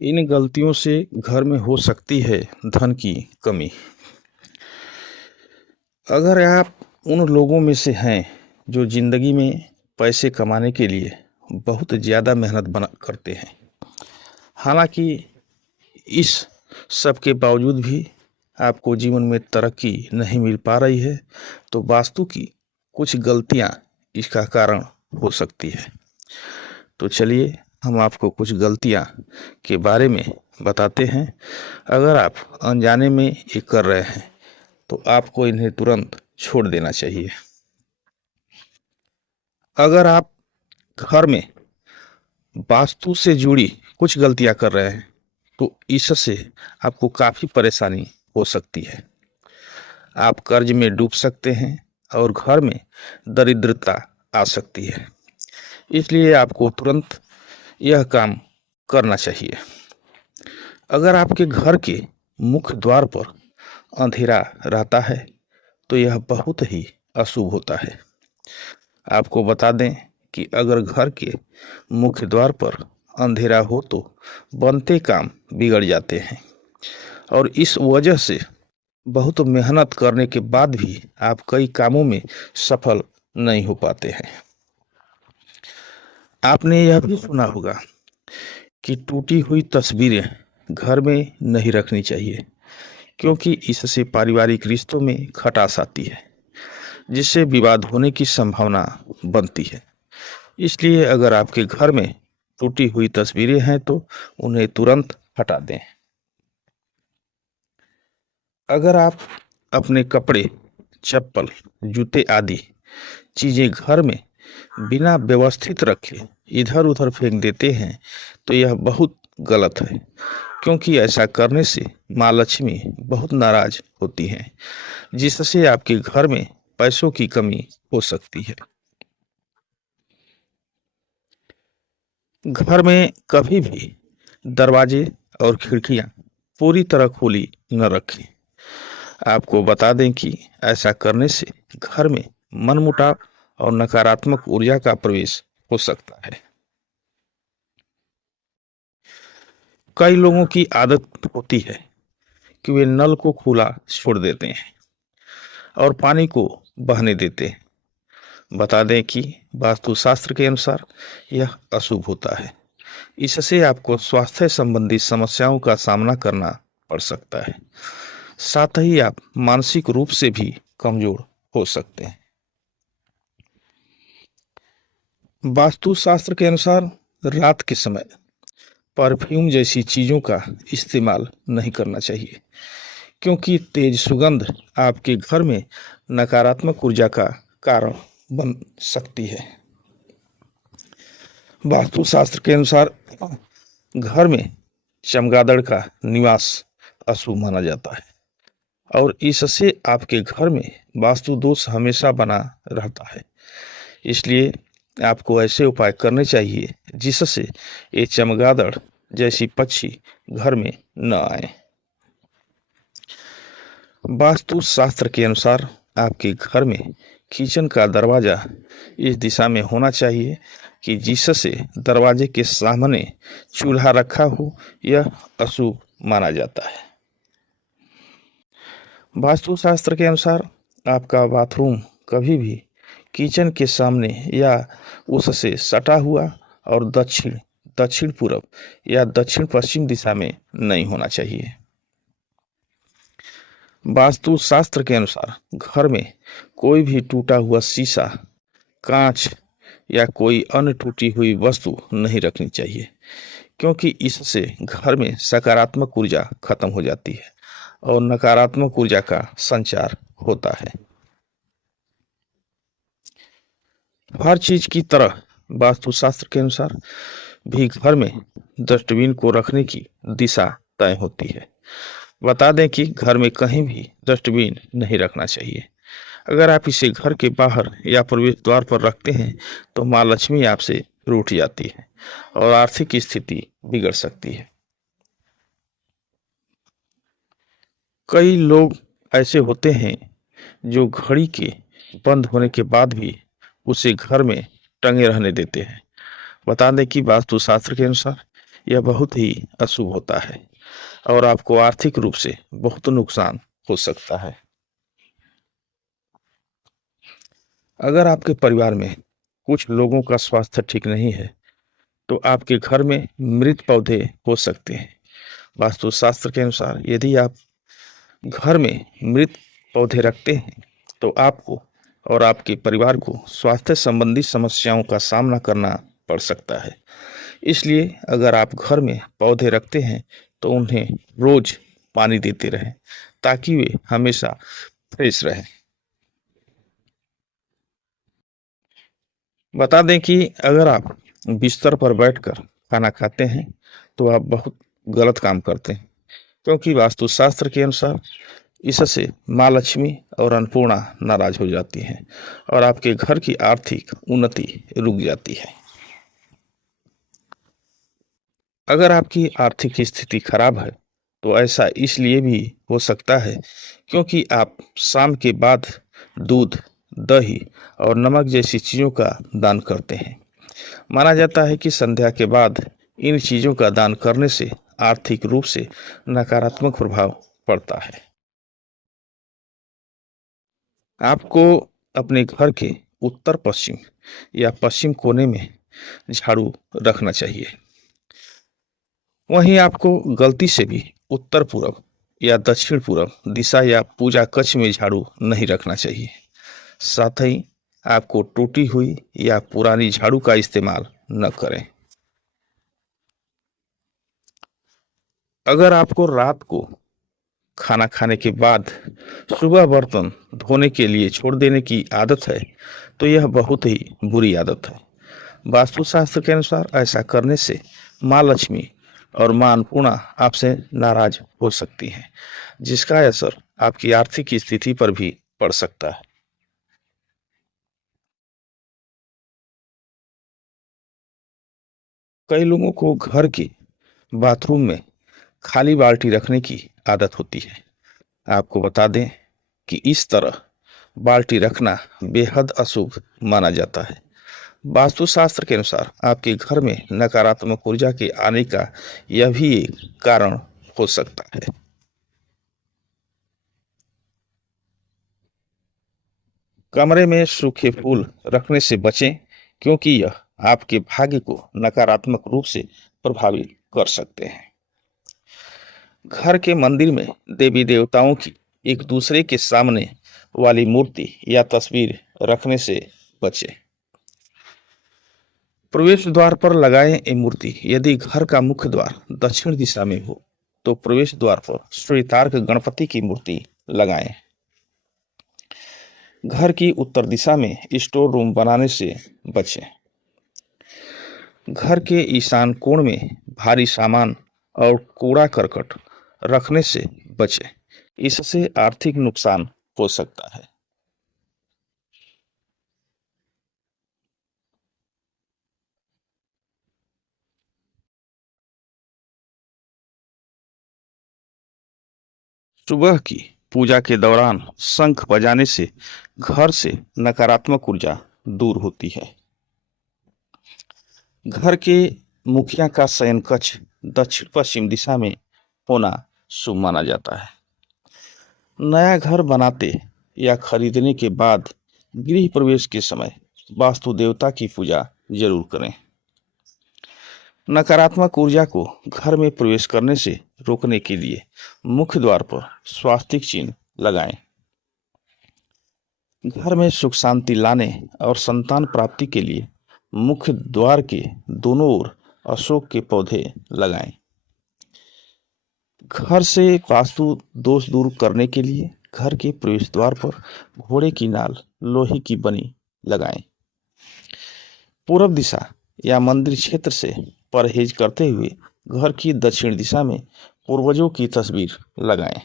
इन गलतियों से घर में हो सकती है धन की कमी। अगर आप उन लोगों में से हैं जो ज़िंदगी में पैसे कमाने के लिए बहुत ज़्यादा मेहनत बना करते हैं, हालांकि इस सब के बावजूद भी आपको जीवन में तरक्की नहीं मिल पा रही है, तो वास्तु की कुछ गलतियां इसका कारण हो सकती है। तो चलिए हम आपको कुछ गलतियां के बारे में बताते हैं। अगर आप अनजाने में ये कर रहे हैं तो आपको इन्हें तुरंत छोड़ देना चाहिए। अगर आप घर में वास्तु से जुड़ी कुछ गलतियां कर रहे हैं तो इससे आपको काफ़ी परेशानी हो सकती है। आप कर्ज में डूब सकते हैं और घर में दरिद्रता आ सकती है। इसलिए आपको तुरंत यह काम करना चाहिए। अगर आपके घर के मुख्य द्वार पर अंधेरा रहता है तो यह बहुत ही अशुभ होता है। आपको बता दें कि अगर घर के मुख्य द्वार पर अंधेरा हो तो बनते काम बिगड़ जाते हैं और इस वजह से बहुत मेहनत करने के बाद भी आप कई कामों में सफल नहीं हो पाते हैं। आपने यह भी सुना होगा कि टूटी हुई तस्वीरें घर में नहीं रखनी चाहिए, क्योंकि इससे पारिवारिक रिश्तों में खटास आती है, जिससे विवाद होने की संभावना बनती है। इसलिए अगर आपके घर में टूटी हुई तस्वीरें हैं तो उन्हें तुरंत हटा दें। अगर आप अपने कपड़े, चप्पल, जूते आदि चीजें घर में बिना व्यवस्थित रखे इधर उधर फेंक देते हैं तो यह बहुत गलत है, क्योंकि ऐसा करने से माँ लक्ष्मी बहुत नाराज होती हैं, जिससे आपके घर में पैसों की कमी हो सकती है। घर में कभी भी दरवाजे और खिड़कियां पूरी तरह खुली न रखें। आपको बता दें कि ऐसा करने से घर में मनमुटाव और नकारात्मक ऊर्जा का प्रवेश हो सकता है। कई लोगों की आदत होती है कि वे नल को खुला छोड़ देते हैं और पानी को बहने देते हैं। बता दें कि वास्तुशास्त्र के अनुसार यह अशुभ होता है। इससे आपको स्वास्थ्य संबंधी समस्याओं का सामना करना पड़ सकता है। साथ ही आप मानसिक रूप से भी कमजोर हो सकते हैं। वास्तुशास्त्र के अनुसार रात के समय परफ्यूम जैसी चीजों का इस्तेमाल नहीं करना चाहिए, क्योंकि तेज सुगंध आपके घर में नकारात्मक ऊर्जा का कारण बन सकती है। वास्तुशास्त्र के अनुसार घर में चमगादड़ का निवास अशुभ माना जाता है और इससे आपके घर में वास्तु दोष हमेशा बना रहता है। इसलिए आपको ऐसे उपाय करने चाहिए जिससे ये चमगादड़ जैसी पक्षी घर में न आए। वास्तु शास्त्र के अनुसार आपके घर में किचन का दरवाजा इस दिशा में होना चाहिए कि जिससे दरवाजे के सामने चूल्हा रखा हो, यह अशुभ माना जाता है। वास्तु शास्त्र के अनुसार आपका बाथरूम कभी भी किचन के सामने या उससे सटा हुआ और दक्षिण पूर्व या दक्षिण पश्चिम दिशा में नहीं होना चाहिए। वास्तु शास्त्र के अनुसार घर में कोई भी टूटा हुआ शीशा, कांच या कोई अन्य टूटी हुई वस्तु नहीं रखनी चाहिए, क्योंकि इससे घर में सकारात्मक ऊर्जा खत्म हो जाती है और नकारात्मक ऊर्जा का संचार होता है। हर चीज की तरह वास्तुशास्त्र के अनुसार भी घर में डस्टबिन को रखने की दिशा तय होती है। बता दें कि घर में कहीं भी डस्टबिन नहीं रखना चाहिए। अगर आप इसे घर के बाहर या प्रवेश द्वार पर रखते हैं तो माँ लक्ष्मी आपसे रूठ जाती है और आर्थिक स्थिति बिगड़ सकती है। कई लोग ऐसे होते हैं जो घड़ी के बंद होने के बाद भी उसे घर में टंगे रहने देते हैं। बता दें कि वास्तुशास्त्र के अनुसार यह बहुत ही अशुभ होता है और आपको आर्थिक रूप से बहुत नुकसान हो सकता है। अगर आपके परिवार में कुछ लोगों का स्वास्थ्य ठीक नहीं है तो आपके घर में मृत पौधे हो सकते हैं। वास्तुशास्त्र के अनुसार यदि आप घर में मृत पौधे रखते हैं तो आपको और आपके परिवार को स्वास्थ्य संबंधी समस्याओं का सामना करना पड़ सकता है। इसलिए अगर आप घर में पौधे रखते हैं तो उन्हें रोज पानी देते रहें ताकि वे हमेशा फ्रेश रहें। बता दें कि अगर आप बिस्तर पर बैठकर खाना खाते हैं तो आप बहुत गलत काम करते हैं, क्योंकि वास्तुशास्त्र के अनुसार इससे माँ लक्ष्मी और अन्नपूर्णा नाराज हो जाती हैं और आपके घर की आर्थिक उन्नति रुक जाती है। अगर आपकी आर्थिक स्थिति खराब है तो ऐसा इसलिए भी हो सकता है क्योंकि आप शाम के बाद दूध, दही और नमक जैसी चीज़ों का दान करते हैं। माना जाता है कि संध्या के बाद इन चीज़ों का दान करने से आर्थिक रूप से नकारात्मक प्रभाव पड़ता है। आपको अपने घर के उत्तर पश्चिम या पश्चिम कोने में झाड़ू रखना चाहिए। वहीं आपको गलती से भी उत्तर पूर्व या दक्षिण पूर्व दिशा या पूजा कक्ष में झाड़ू नहीं रखना चाहिए। साथ ही आपको टूटी हुई या पुरानी झाड़ू का इस्तेमाल न करें। अगर आपको रात को खाना खाने के बाद सुबह बर्तन धोने के लिए छोड़ देने की आदत है तो यह बहुत ही बुरी आदत है। वास्तुशास्त्र के अनुसार ऐसा करने से माँ लक्ष्मी और माँ अन्नपूर्णा आपसे नाराज हो सकती हैं, जिसका असर आपकी आर्थिक स्थिति पर भी पड़ सकता है। कई लोगों को घर के बाथरूम में खाली बाल्टी रखने की आदत होती है। आपको बता दें कि इस तरह बाल्टी रखना बेहद अशुभ माना जाता है। वास्तुशास्त्र के अनुसार आपके घर में नकारात्मक ऊर्जा के आने का यह भी एक कारण हो सकता है। कमरे में सूखे फूल रखने से बचें, क्योंकि यह आपके भाग्य को नकारात्मक रूप से प्रभावित कर सकते हैं। घर के मंदिर में देवी देवताओं की एक दूसरे के सामने वाली मूर्ति या तस्वीर रखने से बचें। प्रवेश द्वार पर लगाएं ये मूर्ति। यदि घर का मुख्य द्वार दक्षिण दिशा में हो तो प्रवेश द्वार पर श्वेतार्क गणपति की मूर्ति लगाएं। घर की उत्तर दिशा में स्टोर रूम बनाने से बचें। घर के ईशान कोण में भारी सामान और कूड़ा करकट रखने से बचें। इससे आर्थिक नुकसान हो सकता है। सुबह की पूजा के दौरान शंख बजाने से घर से नकारात्मक ऊर्जा दूर होती है। घर के मुखिया का शयन कक्ष दक्षिण पश्चिम दिशा में होना शुभ माना जाता है। नया घर बनाते या खरीदने के बाद गृह प्रवेश के समय वास्तु देवता की पूजा जरूर करें। नकारात्मक ऊर्जा को घर में प्रवेश करने से रोकने के लिए मुख्य द्वार पर स्वास्तिक चिन्ह लगाएं। घर में सुख शांति लाने और संतान प्राप्ति के लिए मुख्य द्वार के दोनों ओर अशोक के पौधे लगाएं। घर से वास्तु दोष दूर करने के लिए घर के प्रवेश द्वार पर घोड़े की नाल लोहे की बनी लगाएं। पूर्व दिशा या मंदिर क्षेत्र से परहेज करते हुए घर की दक्षिण दिशा में पूर्वजों की तस्वीर लगाएं।